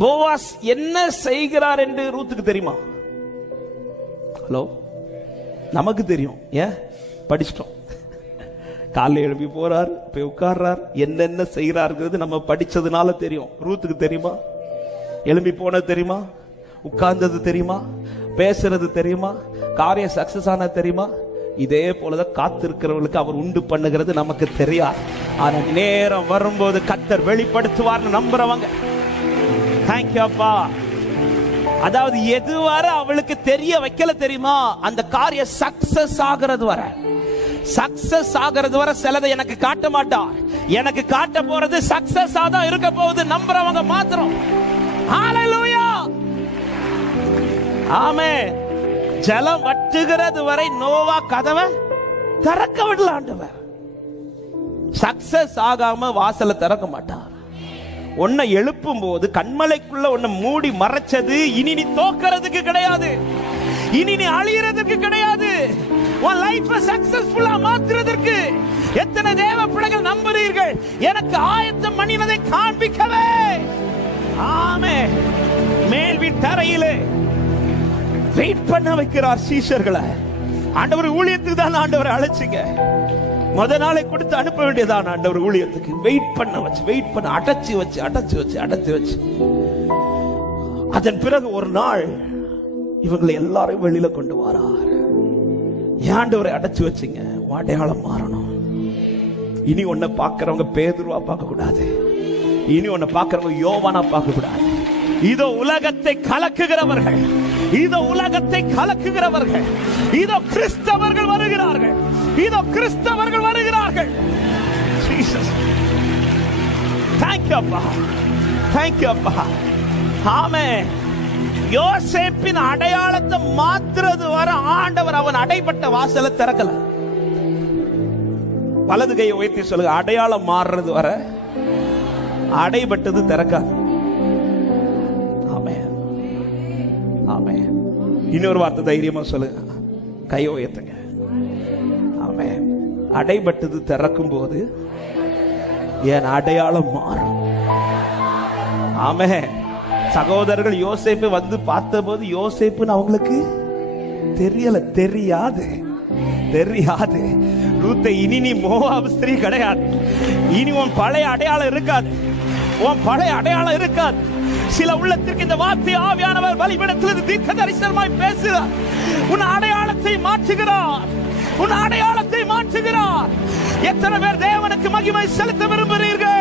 Boaz என்ன செய்கிறார் என்று ரூத்துக்கு தெரியுமா ஹலோ நமக்கு தெரியும் ஏன் படிச்சிட்டோம் காலை எழுப்பி போறார் போய் உட்கார்றார் என்னென்ன செய்கிறாருங்கிறது நம்ம படிச்சதுனால தெரியும் ரூத்துக்கு தெரியுமா எழும்பி போனது தெரியுமா உட்கார்ந்தது தெரியுமா பேசுறது தெரியுமா காரியம் சக்சஸ் ஆன தெரியுமா இதே போலதான் காத்திருக்கிறவர்களுக்கு அவர் உண்டு பண்ணுகிறது நமக்கு தெரியாது ஆனா நேரம் வரும்போது கத்தர் வெளிப்படுத்துவார்னு நம்புறவங்க தேங்க்யூ அப்பா அதாவது எது வர அவளுக்கு தெரிய வைக்கல தெரியுமா அந்த காரியம் சக்சஸ் ஆகிறது வர சக்சஸ் ஆகிறது வர சிலதை எனக்கு காட்ட மாட்டா எனக்கு காட்ட போறது சக்சஸ் தான் இருக்க போகுது நம்புறவங்க மாத்திரம் ஆமே ஜலம் வட்டுகிறது வரை நோவா கதவை திறக்க விடலாண்டவர் சக்சஸ் ஆகாம வாசலை திறக்க மாட்டார் உன்னை எழுப்பும் போது கண்மலைக்குள்ள உன்னை மூடி மறைச்சது இனி நீ தோக்கிறதுக்கு கிடையாது இனி நீ அழியறதுக்கு கிடையாது உன் லைஃப சக்சஸ்ஃபுல்லா மாத்துறதற்கு எத்தனை தேவ பிள்ளைகள் நம்புறீர்கள் எனக்கு ஆயத்தம் பண்ணினதை காண்பிக்கவே ஆமே மேல்வி தரையிலே வெயிட் பண்ண வைக்கிறார் சீஷர்களை ஆண்டவர் ஊழியத்துக்கு தான் ஆண்டவரை அழைச்சிங்க முத நாளை கொடுத்து அனுப்ப வேண்டியதான் ஆண்டவர் ஊழியத்துக்கு வெயிட் பண்ண வச்சு வெயிட் பண்ண அடைச்சி வச்சு அடைச்சி வச்சு அடைச்சி வச்சு அதன் பிறகு ஒரு நாள் இவங்களை எல்லாரையும் வெளியில கொண்டு வரார் ஏண்டவரை அடைச்சி வச்சுங்க அடையாளம் மாறணும் இனி உன்னை பார்க்கறவங்க பேதுருவா பார்க்க கூடாது இனி உன்னை பார்க்கறவங்க யோவானா பார்க்க கூடாது இதோ உலகத்தை கலக்குகிறவர்கள் இதோ உலகத்தை கலக்குகிறவர்கள் இதோ கிறிஸ்தவர்கள் வருகிறார்கள் இதோ கிறிஸ்தவர்கள் வருகிறார்கள் தேங்க்யூ அப்பா தேங்க்யூ அப்பா ஆமே யோசேப்பின் அடையாளத்தை மாத்துறது வர ஆண்டவர் அவன் அடைப்பட்ட வாசலை திறக்கல வலது கையை உயர்த்தி சொல்லுங்க அடையாளம் மாறுறது வர அடைபட்டது திறக்காது இன்னொரு வார்த்தை தைரியமா சொல்லுங்க கையோ ஏத்துங்க ஆமே அடைபட்டது திறக்கும் போது என் அடையாளம் மாறும் ஆமே சகோதரர்கள் யோசேப்பை வந்து பார்த்த போது யோசேப்புன்னு அவங்களுக்கு தெரியல தெரியாது தெரியாது ரூத்த இனி நீ மோவாபு ஸ்திரீ கிடையாது இனி உன் பழைய அடையாளம் இருக்காது உன் பழைய அடையாளம் இருக்காது சில உள்ளத்திற்கு இந்த வார்த்தை ஆவியானவர் வழிபடத்திலிருந்து தீர்க்க தரிசனமாய் பேசுகிறார் உன் அடையாளத்தை மாற்றுகிறார் உன் அடையாளத்தை மாற்றுகிறார் எத்தனை பேர் தேவனுக்கு மகிமை செலுத்த விரும்புகிறீர்கள்